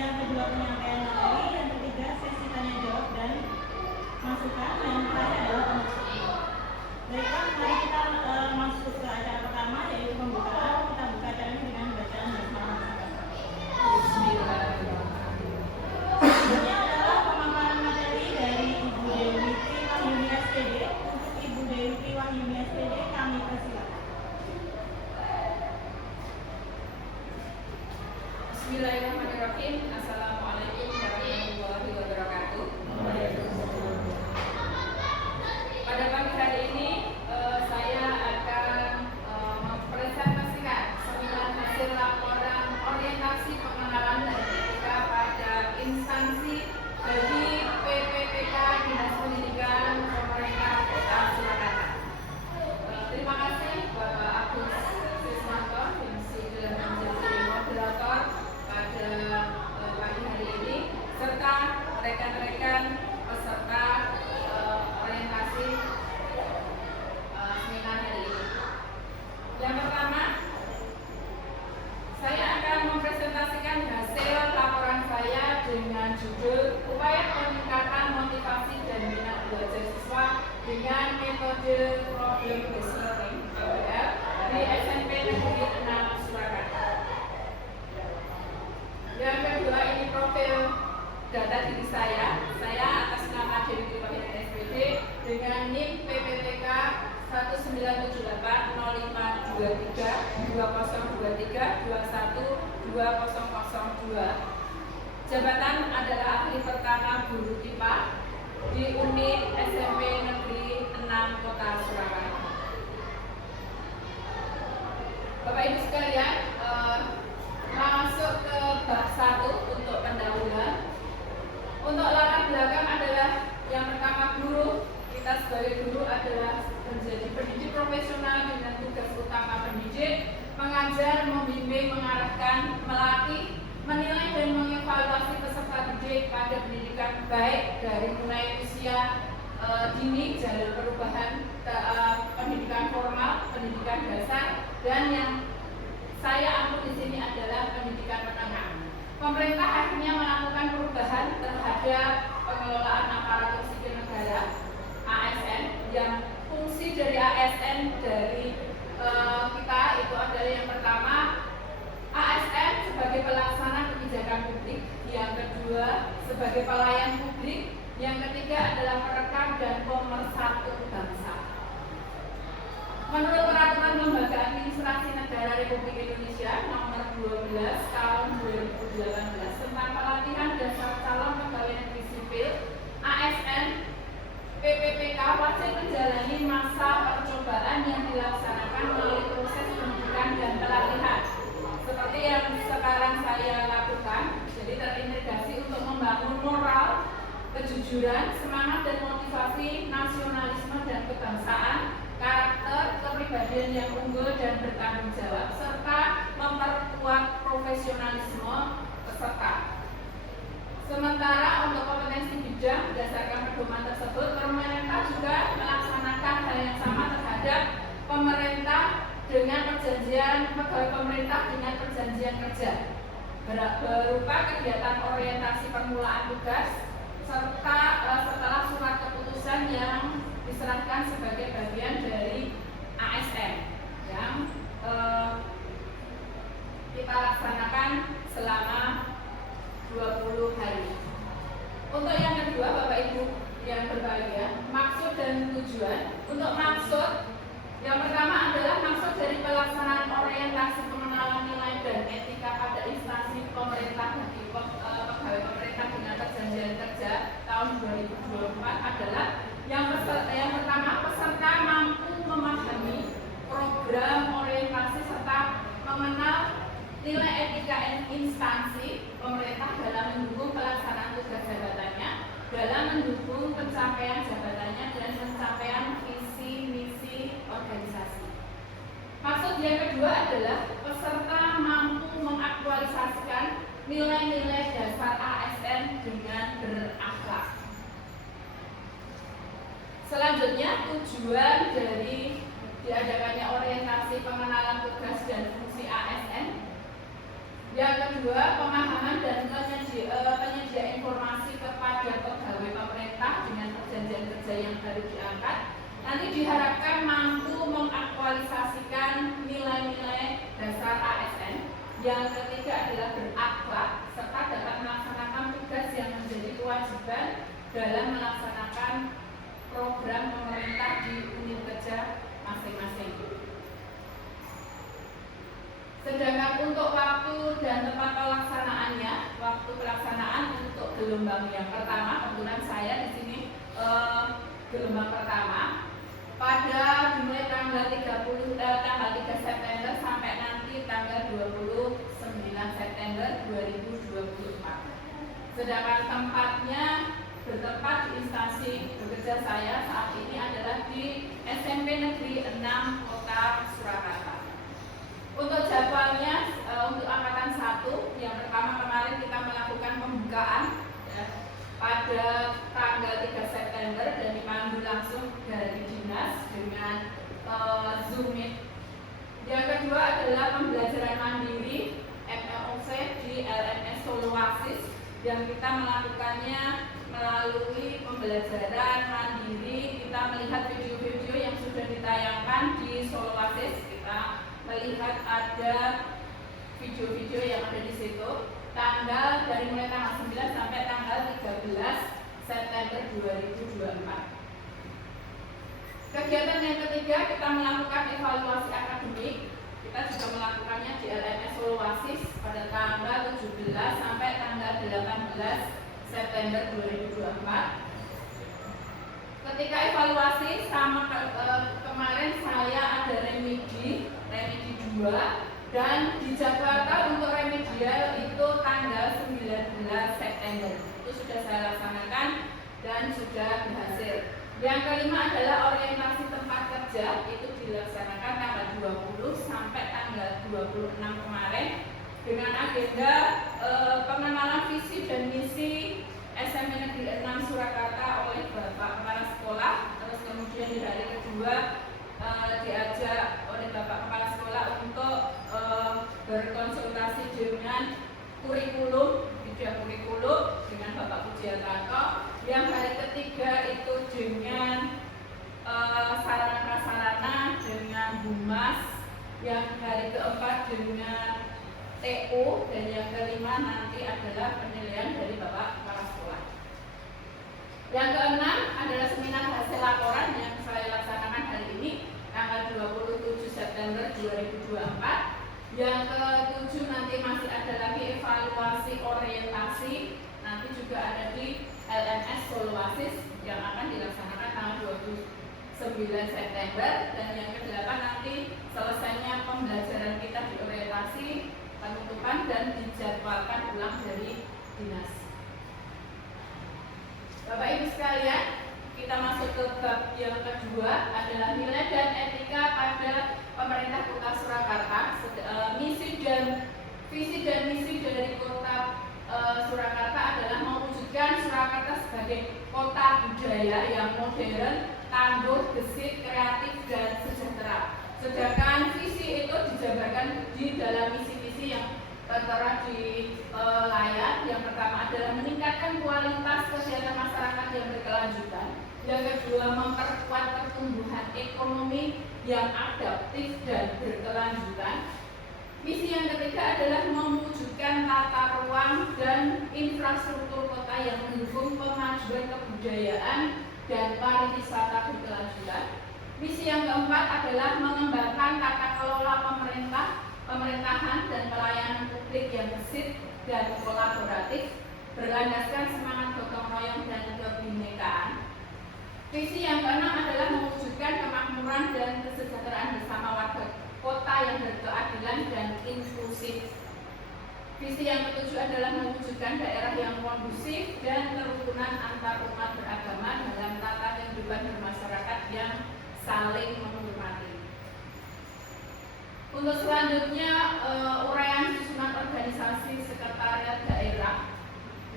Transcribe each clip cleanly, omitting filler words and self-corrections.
yang kedua penyampaian materi, yang ketiga sesi tanya jawab dan masukan, dan yang terakhir adalah penutup. Baiklah, mari kita masuk ke acara pertama, yaitu pembukaan. Kita buka acaranya dengan bacaan basmalah. Selanjutnya adalah pemaparan materi dari Ibu Dewi Triwahyuni SPD. Untuk Ibu Dewi Triwahyuni SPD, kami persilakan. Bismillahirrahmanirrahim. Assalamualaikum warahmatullahi wabarakatuh. Pada pagi hari ini saya akan mempresentasikan seminar hasil laporan orientasi pengenalan dan etika pada instansi bagi PPPK Dinas Pendidikan Pemerintah Kota Surakarta. Terima kasih Bapak Agus Siswanto yang sudah menjadi moderator pada pagi hari ini, serta rekan-rekan peserta orientasi seminar hari ini. Yang pertama, saya akan mempresentasikan hasil laporan saya dengan judul Upaya Peningkatan Motivasi dan Minat Belajar Siswa dengan Metode Problem Based Learning (PBL) di SMP Negeri 6 Surakarta. Yang kedua, ini profil data diri saya. Saya atas nama Dewi Triwahyuni SPD dengan NIM PPTK 190832023212002. Jabatan adalah ahli pertama guru IPA di unit SMP Negeri 6 Kota Surakarta. Bapak Ibu sekalian, masuk ke bab 1 untuk pendahuluan. Untuk latar belakang adalah yang pertama, guru. Kita sebagai guru adalah menjadi pendidik profesional dengan tugas utama pendidik, mengajar, membimbing, mengarahkan, melatih, menilai dan mengevaluasi peserta didik pada pendidikan baik dari mulai usia dini, jalur perubahan pendidikan formal, pendidikan dasar, dan yang saya angkut di sini adalah pendidikan menengah. Pemerintah akhirnya melakukan perubahan terhadap pengelolaan aparatur sipil negara (ASN), yang fungsi dari ASN dari kita itu adalah yang pertama, ASN sebagai pelaksana kebijakan publik, yang kedua sebagai pelayan publik, yang ketiga adalah perekam dan pemersatu bangsa. Menurut Peraturan Lembaga Administrasi Negara Republik Indonesia Nomor 12 Tahun 2018 tentang pelatihan dasar calon pegawai negeri sipil (ASN), PPPK wajib menjalani masa percobaan yang dilaksanakan melalui proses pendidikan dan pelatihan, seperti yang sekarang saya lakukan. Jadi terintegrasi untuk membangun moral, kejujuran, semangat dan motivasi, nasionalisme dan kebangsaan, karakter, kepribadian yang unggul dan bertanggung jawab, serta memperkuat profesionalisme peserta. Sementara untuk kompetensi bidang berdasarkan pedoman tersebut, pemerintah juga melaksanakan hal yang sama terhadap pemerintah dengan perjanjian pegawai pemerintah dengan perjanjian kerja, berupa kegiatan orientasi permulaan tugas, serta setelah surat keputusan yang diserahkan sebagai bagian dari ASN yang kita laksanakan selama 20 hari. Untuk yang kedua, Bapak Ibu yang berbahagia, maksud dan tujuan. Untuk maksud, yang pertama adalah maksud dari pelaksanaan orientasi pengenalan nilai dan etika pada instansi pemerintah bagi pegawai pemerintah dengan perjanjian kerja tahun 2024 adalah yang pertama, peserta mampu memahami program orientasi serta mengenal nilai etika instansi pemerintah dalam mendukung pelaksanaan tugas jabatannya, dalam mendukung pencapaian jabatannya dan pencapaian visi misi organisasi. Maksud yang kedua adalah peserta mampu mengaktualisasikan nilai-nilai dasar ASN dengan berakhlak. Selanjutnya, tujuan dari diadakannya orientasi pengenalan tugas dan fungsi ASN. Yang kedua, pemahaman dan penyediaan baru diangkat. Nanti diharapkan mampu mengaktualisasikan nilai-nilai dasar ASN. Yang ketiga adalah berakhlak serta dapat melaksanakan tugas yang menjadi kewajiban dalam melaksanakan program pemerintah di unit kerja masing-masing. Sedangkan untuk waktu dan tempat pelaksanaannya, waktu pelaksanaan untuk gelombang yang pertama, kebetulan saya di sini gelombang pertama pada dimulai tanggal 3 September sampai nanti tanggal 29 September 2024. Sedangkan tempatnya bertempat di instansi bekerja saya saat ini adalah di SMP Negeri 6 Kota Surakarta. Untuk jadwalnya untuk angkatan 1 yang pertama kemarin kita melakukan pembukaan ya, pada tanggal 3 September dan dipandu langsung dari dinas dengan Zoom Meet. Yang kedua adalah pembelajaran mandiri MLOC di LMS Soloasis yang kita melakukannya melalui pembelajaran mandiri. Kita melihat video-video yang sudah ditayangkan di Soloasis. Kita melihat ada video-video yang ada di situ. Tanggal dari mulai tanggal 9 sampai tanggal 13 September 2024. Kegiatan yang ketiga kita melakukan evaluasi akademik. Kita juga melakukannya di LMS Soloasis pada tanggal 17 sampai tanggal 18 September 2024. Ketika evaluasi sama kemarin saya ada remedi 2 dan dijadwalkan untuk remedial itu tanggal 19 September. Itu sudah saya laksanakan dan sudah berhasil. Yang kelima adalah orientasi tempat kerja, itu dilaksanakan tanggal 20 sampai tanggal 26 kemarin dengan agenda pengenalan visi dan misi SMP Negeri 6 Surakarta oleh Bapak Kepala Sekolah. Terus kemudian di hari kedua diajak oleh Bapak Kepala Sekolah untuk berkonsultasi dengan kurikulum, bidang kurikulum dengan Bapak Pujiatanto. Yang hari ketiga itu dengan sarana prasarana dengan Humas. Yang hari keempat dengan TU dan yang kelima nanti adalah penilaian dari Bapak Kepala Sekolah. Yang keenam adalah seminar hasil laporan yang saya laksanakan hari ini tanggal 27 September 2024. Yang ketujuh nanti masih ada lagi evaluasi orientasi, nanti juga ada di LMS Soloasis yang akan dilaksanakan tanggal 29 September. Dan yang kedelapan nanti selesainya pembelajaran kita di orientasi, penutupan dan dijadwalkan ulang dari dinas. Bapak Ibu sekalian, kita masuk ke bab yang kedua adalah nilai dan etika pada pemerintah Kota Surakarta. Misi dan visi dan misi dari Kota Surakarta adalah mewujudkan Surakarta sebagai kota budaya yang modern, tangguh, gesit, kreatif dan sejahtera. Sedangkan visi itu dijabarkan di dalam misi-misi yang tertera di layar. Yang pertama adalah meningkatkan kualitas kesehatan masyarakat yang berkelanjutan. Yang kedua, memperkuat pertumbuhan ekonomi yang adaptif dan berkelanjutan. Misi yang ketiga adalah mewujudkan tata ruang dan infrastruktur kota yang mendukung kemajuan kebudayaan dan pariwisata berkelanjutan. Misi yang keempat adalah mengembangkan tata kelola pemerintahan dan pelayanan publik yang gesit dan kolaboratif, berlandaskan semangat gotong royong dan kebinekaan. Visi yang keenam adalah mewujudkan kemakmuran dan kesejahteraan bersama warga kota yang berkeadilan dan inklusif. Visi yang ketujuh adalah mewujudkan daerah yang kondusif dan kerukunan antar umat beragama dalam tata kehidupan bermasyarakat yang saling menghormati. Untuk selanjutnya uraian susunan organisasi sekretariat daerah,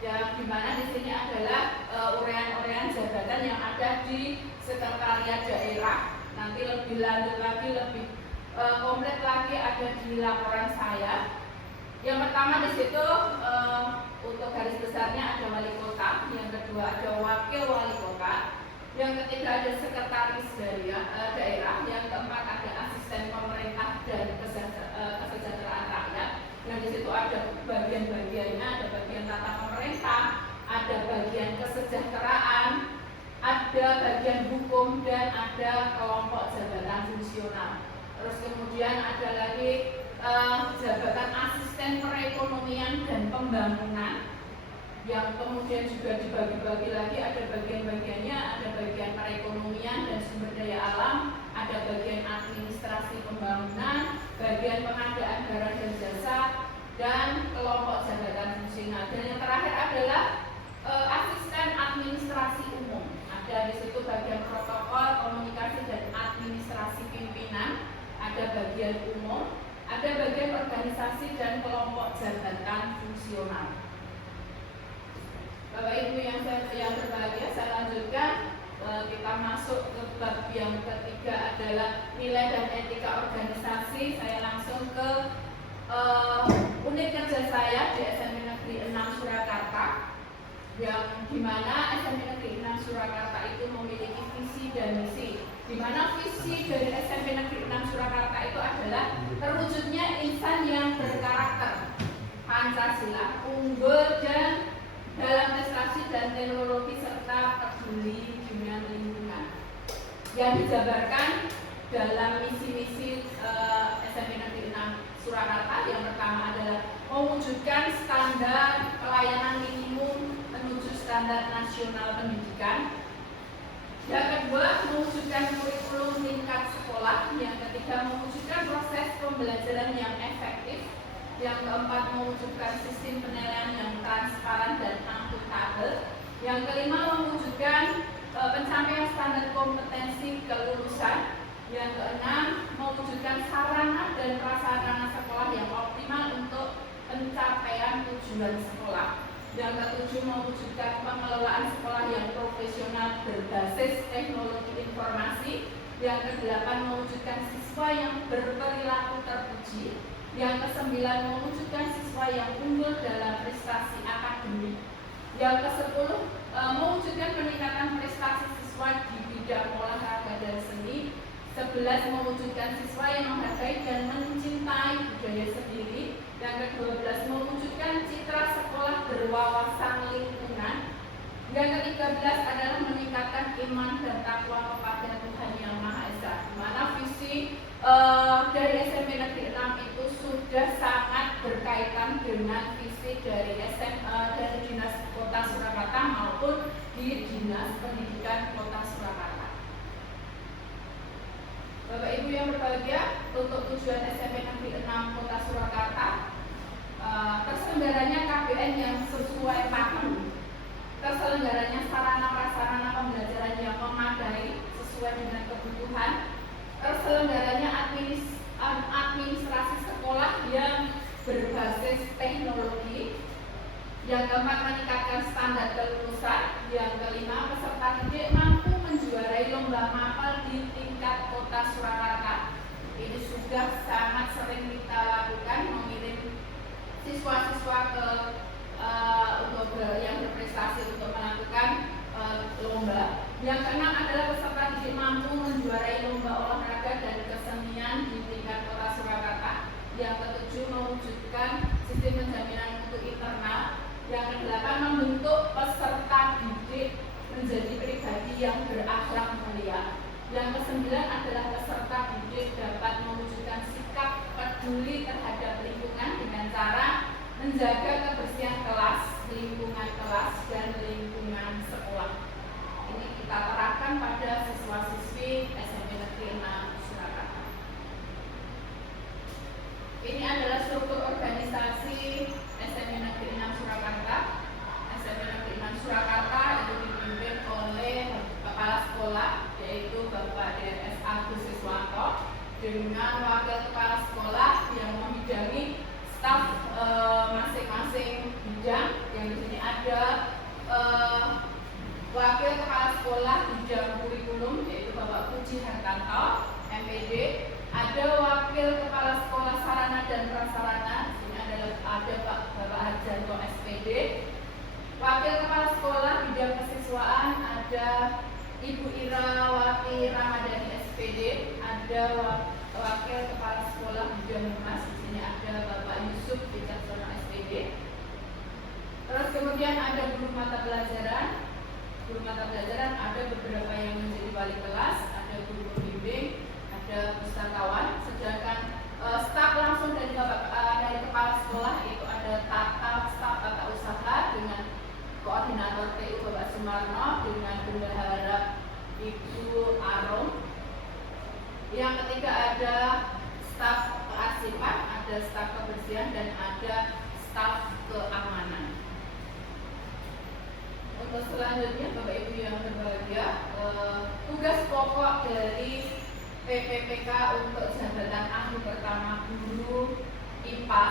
yang dimana di sini adalah uraian-uraian jabatan yang ada di sekretariat daerah. Nanti lebih lanjut lagi, lebih komplit lagi ada di laporan saya. Yang pertama di situ untuk garis besarnya ada wali kota, yang kedua ada wakil wali kota, Yang ketiga ada sekretaris daerah. Yang keempat ada asisten pemerintah dan kesejahteraan rakyat. Yang di situ ada bagian-bagiannya, ada bagian tata pemerintah, ada bagian kesejahteraan, ada bagian hukum, dan ada kelompok jabatan fungsional. Terus kemudian ada lagi jabatan asisten perekonomian dan pembangunan, yang kemudian juga dibagi-bagi lagi, ada bagian-bagiannya, ada bagian perekonomian dan sumber daya alam, ada bagian administrasi pembangunan, bagian pengadaan barang dan jasa, dan kelompok jabatan fungsional. Dan yang terakhir adalah asisten administrasi umum. Ada di situ bagian protokol, komunikasi, dan administrasi pimpinan, ada bagian umum, ada bagian organisasi dan kelompok jabatan fungsional. Bapak Ibu yang berbahagia, saya lanjutkan. Kita masuk ke bab yang ketiga adalah nilai dan etika organisasi. Saya langsung ke unit kerja saya di SMP Negeri 6 Surakarta, yang dimana SMP Negeri 6 Surakarta itu memiliki visi dan misi. Dimana visi dari SMP Negeri 6 Surakarta itu adalah terwujudnya insan yang berkarakter Pancasila, unggul dan dalam prestasi dan teknologi serta peduli dengan lingkungan, yang dijabarkan dalam misi-misi SMP Negeri 6 Surakarta. Yang pertama adalah mewujudkan standar pelayanan minimum menuju standar nasional pendidikan. Yang kedua, mewujudkan kurikulum tingkat sekolah. Yang ketiga, mewujudkan proses pembelajaran yang efektif. Yang keempat, mewujudkan sistem penilaian yang transparan dan akuntabel. Yang kelima, mewujudkan pencapaian standar kompetensi kelulusan. Yang keenam, mewujudkan sarana dan prasarana sekolah yang optimal untuk pencapaian tujuan sekolah. Yang ketujuh, mewujudkan pengelolaan sekolah yang profesional berbasis teknologi informasi. Yang kedelapan, mewujudkan siswa yang berperilaku terpuji. Yang kesembilan, mewujudkan siswa yang unggul dalam prestasi akademik. Yang kesepuluh, mewujudkan peningkatan prestasi siswa di bidang olahraga dan seni. 11, mewujudkan siswa yang menghargai dan mencintai budaya sendiri. Yang ke-12, mewujudkan citra sekolah berwawasan lingkungan. Yang ke-13 adalah meningkatkan iman dan takwa kepada Tuhan Yang Maha Esa. Di mana visi dari SMP Negeri 6 itu sudah sangat berkaitan dengan visi dari Dinas Kota Surakarta maupun di Dinas Pendidikan Kota Surakarta. Bapak Ibu yang berbahagia, untuk tujuan SMP Negeri 6 Kota Surakarta, terselenggaranya KBN yang sesuai pakem, terselenggaranya sarana prasarana pembelajaran yang memadai sesuai dengan kebutuhan, terselenggaranya administrasi sekolah yang berbasis teknologi. Yang keempat, meningkatkan standar kelulusan. Yang kelima, peserta didik mampu menjuarai lomba mapel di tingkat Kota Surakarta. Ini sudah sangat sering kita lakukan, mengirim siswa-siswa ke untuk yang berprestasi untuk melakukan lomba. Yang keenam adalah peserta didik mampu menjuarai lomba olahraga dan kesenian di tingkat Kota Surakarta. Yang ketujuh, mewujudkan sistem penjaminan mutu internal. Yang kedelapan, membentuk peserta didik menjadi pribadi yang berakhlak mulia. Yang kesembilan adalah peserta didik dapat mewujudkan sikap peduli terhadap lingkungan dengan cara menjaga kebersihan kelas, lingkungan kelas, dan lingkungan sekolah. Ini kita terapkan pada siswa-siswi SMP Negeri 6 Surakarta. Ini adalah struktur organisasi SMP Negeri 6 Surakarta. SMP Negeri 6 Surakarta itu dipimpin oleh kepala sekolah, yaitu Bapak DRS Agus Siswanto, dengan wakil kepala sekolah yang membidangi staf masing-masing ada wakil kepala sekolah Bidang Humas, di sini ada Bapak Yusuf Wicaksono SPD. Terus kemudian ada guru mata pelajaran. Guru mata pelajaran ada beberapa yang menjadi wali kelas, ada guru pembimbing, ada pustakawan. Sedangkan staf langsung dari dari kepala sekolah itu ada staf tata usaha dengan koordinator TU Bapak Sumarno dengan bendahara Ibu Arum. Yang ketiga ada staf kearsipan, ada staf kebersihan, dan ada staf keamanan. Untuk selanjutnya Bapak Ibu yang berbahagia, tugas pokok dari PPPK untuk jabatan ahli pertama guru IPA.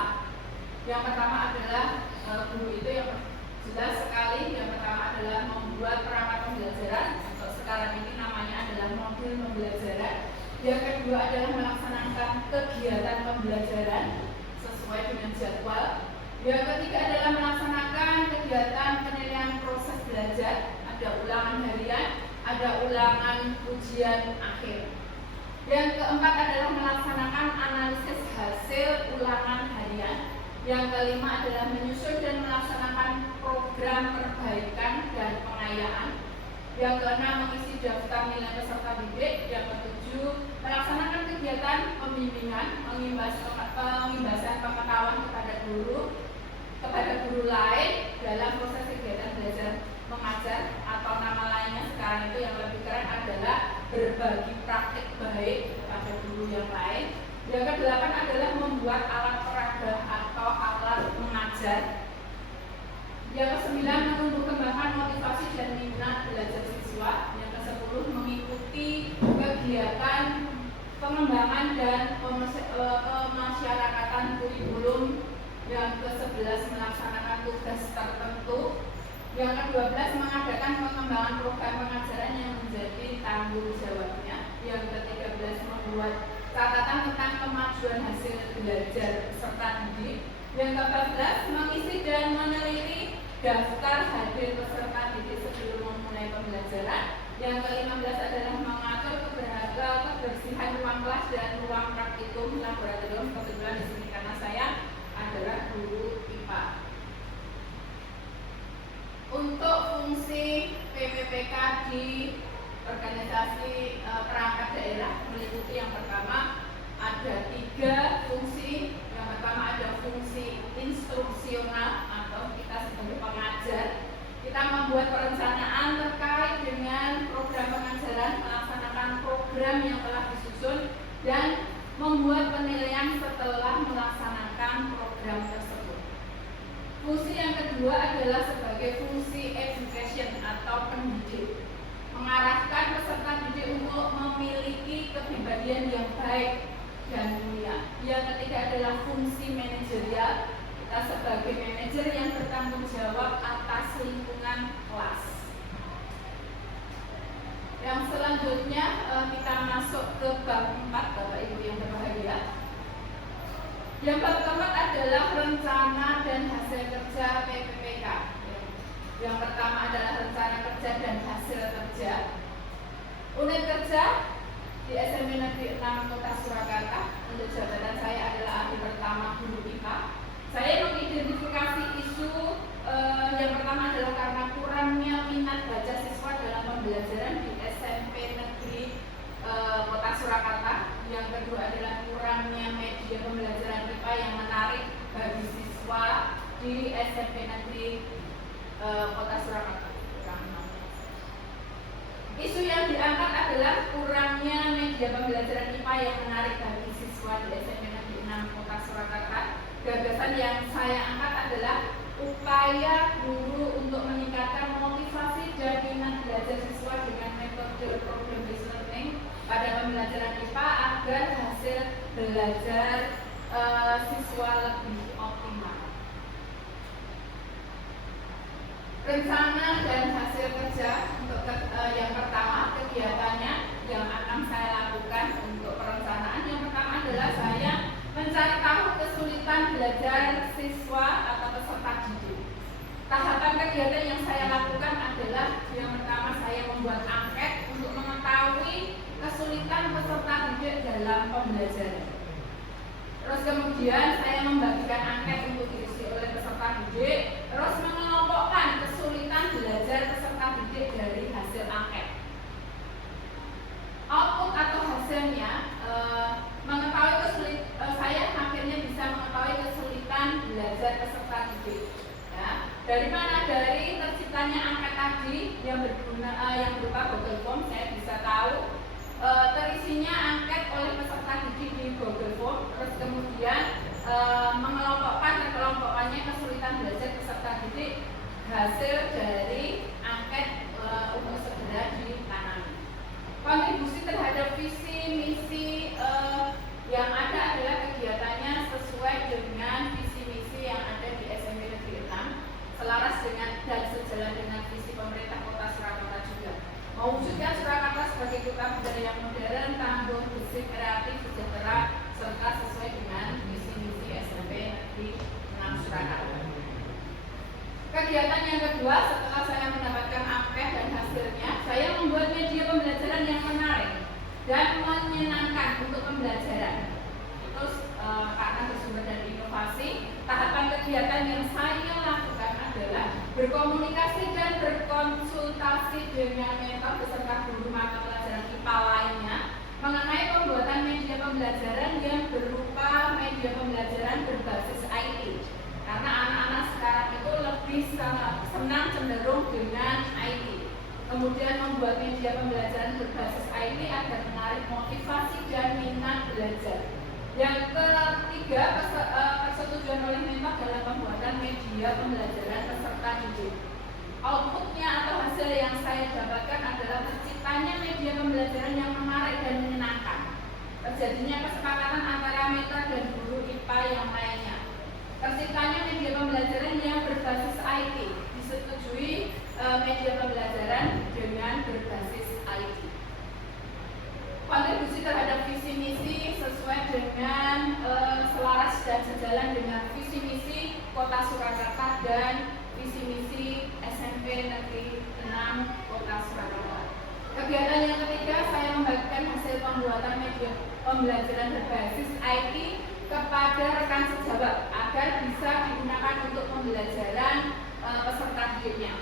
Yang pertama adalah guru itu yang jelas sekali. Yang pertama adalah membuat perangkat pembelajaran. Untuk sekarang ini namanya adalah modul pembelajaran. Yang kedua adalah melaksanakan kegiatan pembelajaran sesuai dengan jadwal. Yang ketiga adalah melaksanakan kegiatan penilaian proses belajar. Ada ulangan harian, ada ulangan ujian akhir. Yang keempat adalah melaksanakan analisis hasil ulangan harian. Yang kelima adalah menyusun dan melaksanakan program perbaikan dan pengayaan. Yang keenam mengisi daftar nilai peserta didik. Yang ketujuh melaksanakan kegiatan pembimbingan, pengimbasan pengetahuan kepada guru lain dalam proses kegiatan belajar mengajar, atau nama lainnya sekarang itu yang lebih keren adalah berbagi praktik baik kepada guru yang lain. Yang kedelapan adalah membuat alat peraga atau alat mengajar. Yang kesembilan menumbuh kembangkan motivasi dan minat belajar siswa. Yang kesepuluh mengikuti kegiatan pengembangan dan pemasyarakatan kurikulum. Yang ke-11 melaksanakan tugas tertentu. Yang ke-12 mengadakan pengembangan program pengajaran yang menjadi tanggung jawabnya. Yang ke-13 membuat catatan tentang kemajuan hasil belajar peserta didik. Yang ke-14 mengisi dan meneliti daftar hadir peserta didik sebelum memulai pembelajaran. Yang ke-15 adalah mengatur kebersihan ruang kelas dan ruang praktikum laboratorium. Kebetulan di sini karena saya adalah guru IPA. Untuk fungsi PPPK di organisasi perangkat daerah meliputi yang pertama ada 3 fungsi. Yang pertama ada fungsi instruksional atau kita sebagai pengajar. Kita membuat perencanaan terkait dengan program pengajaran, melaksanakan program yang telah disusun, dan membuat penilaian setelah melaksanakan program tersebut. Fungsi yang kedua adalah sebagai fungsi education atau pendidik, mengarahkan peserta didik untuk memiliki kepribadian yang baik dan mulia. Yang ketiga adalah fungsi manajerial, kita sebagai manajer yang bertanggung jawab atas lingkungan kelas. Yang selanjutnya kita masuk ke bab 4, Bapak Ibu yang berbahagia. Yang bab keempat adalah rencana dan hasil kerja PPPK. Yang pertama adalah rencana kerja dan hasil kerja. Unit kerja di SMP Negeri 6 Kota Surakarta. Untuk jabatan saya adalah ahli pertama guru IPA. Saya mengidentifikasi isu yang pertama adalah karena kurangnya minat baca siswa dalam pembelajaran di SMP Negeri Kota Surakarta. Yang kedua adalah kurangnya media pembelajaran IPA yang menarik bagi siswa di SMP Negeri Kota Surakarta. Isu yang diangkat adalah kurangnya media pembelajaran IPA yang menarik bagi siswa di SMP Negeri 6 Kota Surakarta. Gagasan yang saya angkat adalah upaya guru untuk meningkatkan motivasi dan minat belajar siswa dengan metode problem based learning pada pembelajaran IPA agar hasil belajar siswa lebih optimal. Rencana dan hasil kerja untuk yang pertama, kegiatannya yang akan saya lakukan untuk perencanaan. Yang pertama adalah saya mencari tahu kesulitan belajar siswa atau peserta didik. Tahapan kegiatan yang saya lakukan adalah yang pertama saya membuat angket untuk mengetahui kesulitan kesulitan peserta didik dalam pembelajaran. Terus kemudian saya membagikan angket untuk diisi oleh peserta didik, terus mengelompokkan kesulitan belajar peserta didik dari hasil angket. Output atau hasilnya saya akhirnya bisa mengetahui kesulitan belajar peserta didik. Ya, dari mana? Dari terciptanya angket tadi yang berupa Google Form, saya bisa tahu terisinya angket oleh peserta didik di Google Form, terus kemudian terkelompokannya kesulitan belajar peserta didik hasil dari angket untuk segera ditangani. Kontribusi terhadap visi misi yang ada adalah kegiatannya sesuai dengan visi misi yang ada di SMP Negeri 6, selaras dengan dan sejalan dengan visi pemerintah Kota Surakarta juga. Mewujudkan Surakarta sebagai kota budaya yang modern, tangguh, bersih, kreatif, sejahtera, serta sesuai dengan visi misi SMP Negeri 6 Surakarta. Kegiatan yang kedua, setelah saya mendapatkan angket dan hasilnya, saya membuat media pembelajaran yang menarik dan menyenangkan untuk pembelajaran. Itu karena bersumber dari inovasi. Tahapan kegiatan yang saya lakukan adalah berkomunikasi dan berkonsultasi dengan mentor beserta guru mata pelajaran IPA lainnya mengenai pembuatan media pembelajaran yang berupa media pembelajaran berbasis IT. Karena anak-anak sekarang itu lebih senang cenderung dengan IT. Kemudian membuat media pembelajaran berbasis IT agar menarik motivasi dan minat belajar. Yang ketiga, persetujuan oleh mentor dalam pembuatan media pembelajaran peserta didik. Outputnya atau hasil yang saya dapatkan adalah terciptanya media pembelajaran yang menarik dan menyenangkan. Terjadinya kesepakatan antara mentor dan guru IPA yang lainnya. Terciptanya media pembelajaran yang berbasis IT. Disetujui media pembelajaran dengan berbasis IT. Kontribusi terhadap visi misi sesuai dengan selaras dan sejalan dengan visi misi Kota Surakarta dan visi misi SMP Negeri 6 Kota Surakarta. Kegiatan yang ketiga, saya membagikan hasil pembuatan media pembelajaran berbasis IT kepada rekan sejawat agar bisa digunakan untuk pembelajaran peserta didiknya.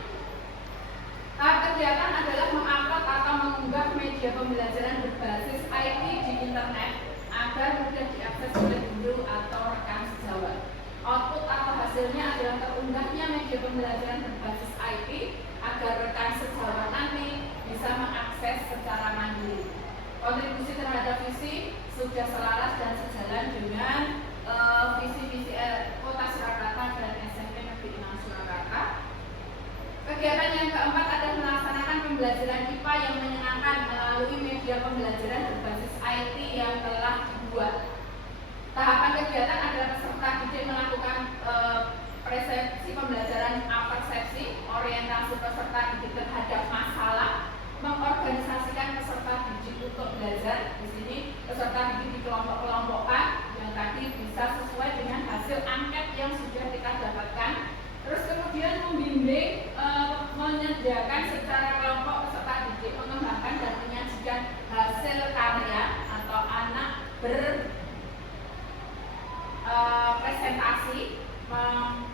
Tahap kegiatan adalah mengupload atau mengunggah media pembelajaran berbasis IT di internet agar mudah diakses oleh guru atau rekan sejawat. Output atau hasilnya adalah terunggahnya media pembelajaran berbasis IT agar rekan sejawat nanti bisa mengakses secara mandiri. Kontribusi terhadap visi sudah selaras dan sejalan dengan visi misi Kota Surakarta dan SMP Negeri 6 Surakarta. Kegiatan yang keempat adalah melaksanakan pembelajaran IPA yang menyenangkan melalui media pembelajaran berbasis IT yang telah dibuat. Tahapan kegiatan adalah peserta didik melakukan persepsi pembelajaran apersepsi, orientasi peserta didik terhadap masalah, mengorganisasikan peserta didik untuk belajar. Di sini peserta didik dikelompok-kelompokkan yang tadi bisa sesuai dengan hasil angket yang sudah kita dapatkan. Terus kemudian membimbing, menyediakan secara kelompok peserta didik mengembangkan dan menyajikan hasil karya atau anak presentasi,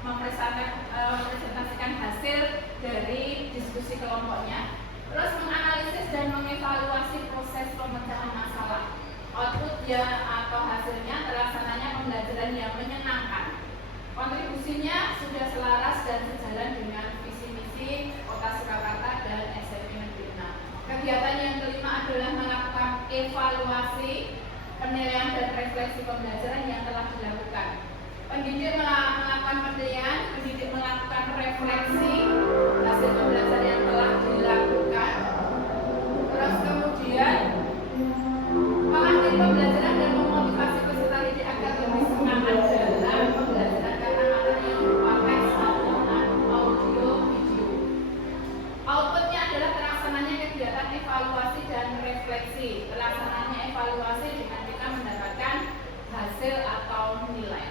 mempresentasikan hasil dari diskusi kelompoknya. Terus menganalisis dan mengevaluasi proses pemecahan masalah. Outputnya atau hasilnya terlaksananya pembelajaran yang menyenangkan. Kontribusinya sudah selaras dan sejalan dengan visi misi Kota Surakarta dan SMP Negeri 6. Kegiatan yang kelima adalah melakukan evaluasi, penilaian dan refleksi pembelajaran yang telah dilakukan. Pendidik melakukan penilaian, pendidik melakukan refleksi hasil pembelajaran yang telah dilakukan. Terus kemudian mengakhiri pembelajaran dan memotivasi peserta didik agar lebih semangat dalam pembelajaran karena materinya berupa teks, audio, video. Outputnya adalah terlaksananya kegiatan evaluasi dan refleksi. Terlaksananya evaluasi dengan kita mendapatkan hasil atau nilai.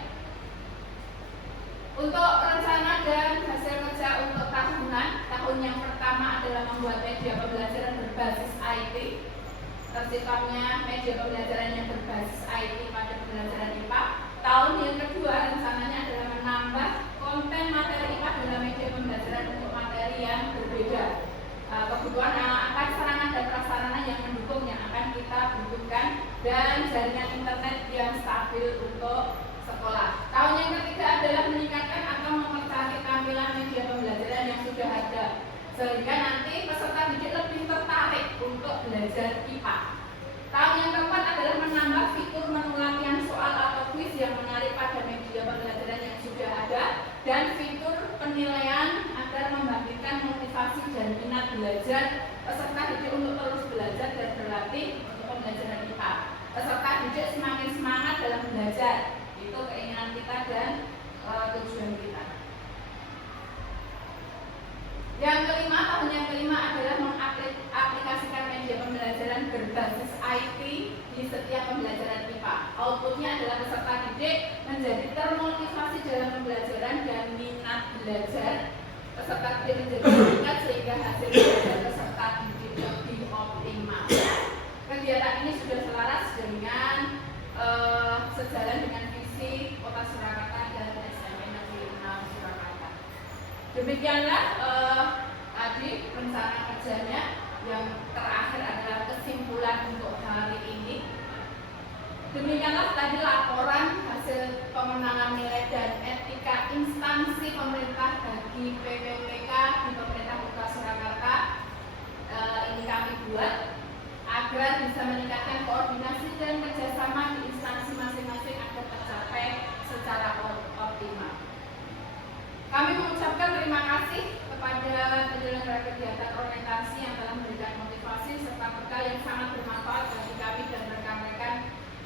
Untuk rencana dan hasil kerja untuk tahun yang pertama adalah membuat media pembelajaran berbasis IT. terciptanya media pembelajaran yang berbasis IT pada pembelajaran IPA. Tahun yang kedua rencananya adalah menambah konten materi IPA dalam media pembelajaran untuk materi yang berbeda. Kebutuhan akan sarana dan prasarana yang mendukung yang akan kita butuhkan dan jaringan internet yang stabil untuk sekolah. Tahun yang ketiga adalah meningkatkan atau mempercantik tampilan media pembelajaran yang sudah ada sehingga nanti peserta didik lebih tertarik untuk belajar IPA. Tahun yang keempat adalah menambah fitur menu latihan soal atau kuis yang menarik pada media pembelajaran yang sudah ada dan fitur penilaian agar membangkitkan motivasi dan minat belajar peserta didik untuk terus belajar dan berlatih untuk pembelajaran IPA. Peserta didik semakin semangat dalam belajar, itu keinginan kita dan tujuan kita. Yang kelima, tahun yang kelima adalah mengaplikasikan media pembelajaran berbasis IT di setiap pembelajaran IPA. Outputnya adalah peserta didik menjadi termotivasi dalam pembelajaran dan minat belajar. Peserta didik menjadi meningkat sehingga hasil belajar peserta didik lebih optimal. Kegiatan ini sudah selaras dengan sejalan dengan visi Kota Surakarta dan SMP Negeri 6 Surakarta. Demikianlah tadi rencana kerjanya. Yang terakhir adalah kesimpulan untuk hari ini. Demikianlah tadi laporan hasil pemenangan nilai dan etika instansi pemerintah bagi PPPK di pemerintah Kota Surakarta. Ini kami buat agar bisa meningkatkan koordinasi dan kerjasama di instansi masing-masing agar tercapai secara optimal. Kami mengucapkan terima kasih kepada penyelenggara kegiatan orientasi yang telah memberikan motivasi serta bekal yang sangat bermanfaat bagi kami dan rekan-rekan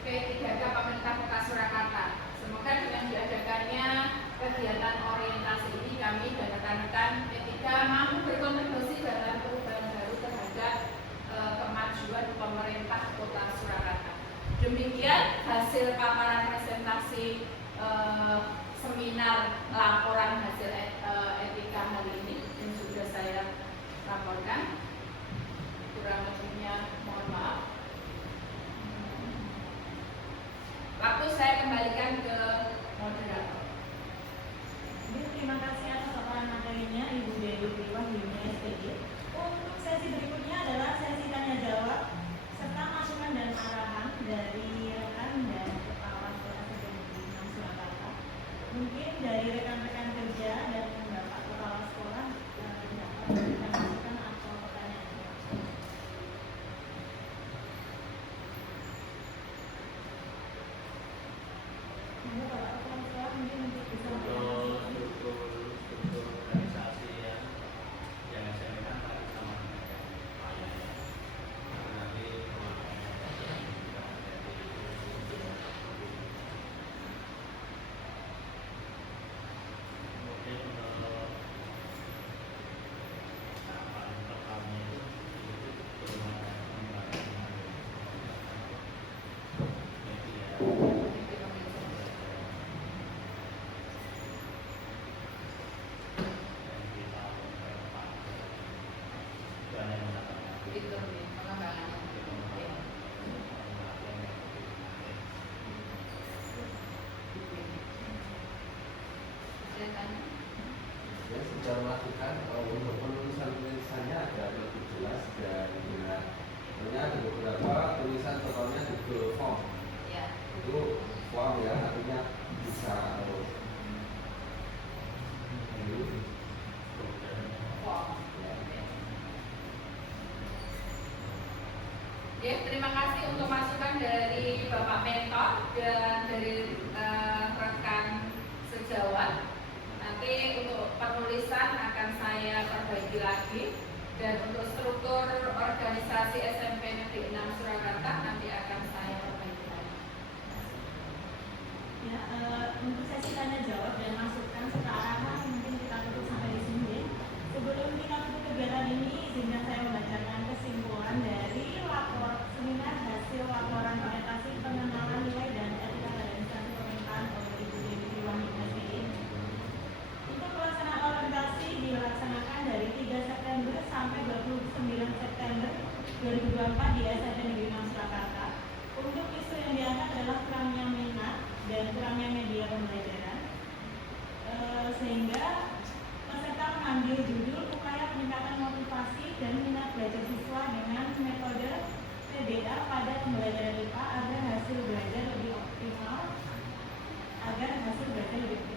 P3K pemerintah Kota Surakarta. Semoga dengan diadakannya kegiatan orientasi ini kami dan rekan-rekan P3 mampu berkontribusi dalam perubahan baru terhadap kemajuan pemerintah Kota Surakarta. Demikian hasil paparan presentasi seminar laporan hasil etika hari ini yang sudah saya laporkan. Kurang lebihnya mohon maaf. Waktu saya kembalikan ke moderator. Terima kasih atas paparan materinya Ibu Dewi Triwahyuni SPG. Untuk sesi berikutnya adalah sesi tanya jawab serta masukan dan arahan dari rekan dan kepala sekolah Negeri 6 Surakarta. Mungkin dari rekan-rekan kerja dan Bapak Kepala Sekolah dapat memberikan masukan atau pertanyaan. Monggo Bapak Kepala Sekolah mungkin untuk bisa memberikan struktur organisasi yang saya kan sama nanti Ya, secara masukan untuk penulisannya agak lebih jelas dan benar. Sebenarnya ada beberapa tulisan contohnya di Google Form. Ya. Itu form ya, artinya bisa atau Ya, terima kasih untuk masukan dari Bapak Mentor dan dari rekan sejawat. Nanti untuk penulisan akan saya perbaiki lagi dan untuk struktur organisasi SMP Negeri 6 Surakarta nanti akan saya perbaiki lagi. Ya, untuk sesi tanya jawab dan masukan serta arahan mungkin kita tutup sampai di sini. Sebelum kita tutup kegiatan ini, izinkan saya membacakan kesimpulan dari seminar hasil laporan orientasi pengenalan nilai dan etika pada instansi pemerintahan oleh Ibu Dewi Triwahyuni SPG. Untuk pelaksanaan orientasi dilaksanakan dari 3 September sampai 29 September 2024 di SMP Negeri 6 pada pembelajaran IPA agar hasil belajar lebih optimal, agar hasil belajar lebih